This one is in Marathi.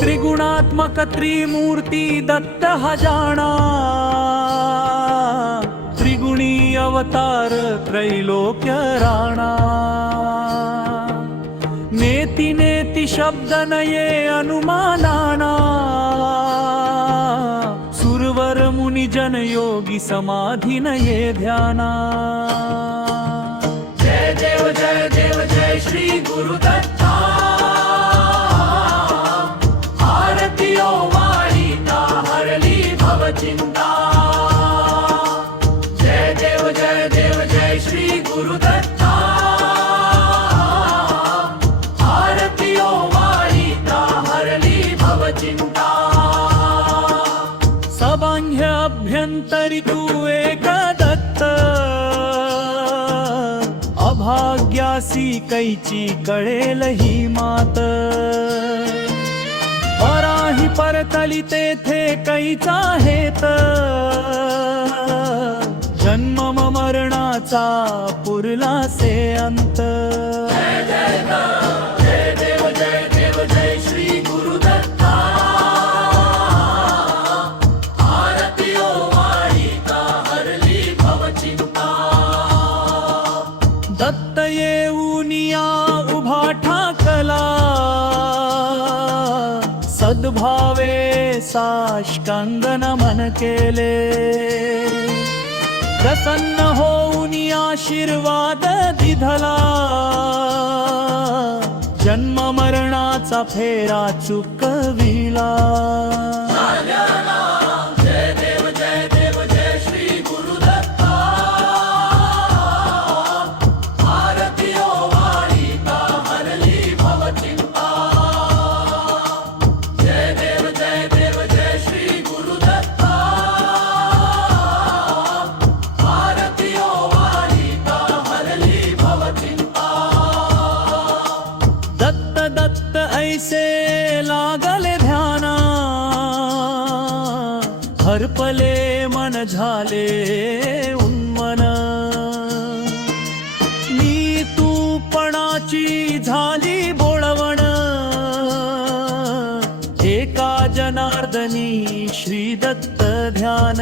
सेवक त्रिमूर्ती दत्त हजाणा त्रिगुणी अवतार त्रैलोक्य राणा नेती नेती शब्द नये अनुमानाना। सुरवर मुनी जन योगी समाधी नये ध्याना। जय देव जय देव जय श्री गुरुदत्ता भवचिंता जय देव जय देव जय श्री गुरुदत्ता आरतियो हरली भवचिंता सबाह्य अभ्यंतरी तू एक दत्त अभाग्यासी कैची कळेल ही मात। परतली तेथे कैचा हेत जन्म मरणाचा पुरला से अंत. सद्भावे साष्टांगन मन केले. प्रसन्न होऊन आशीर्वाद दिधला. जन्म मरणाचा फेरा चुकविला. दत्त ऐसे लागले ध्याना हरपले मन झाले उन्मन। मी तूपणाची झाली बोळवण एका जनार्दनी श्री दत्त ध्यान।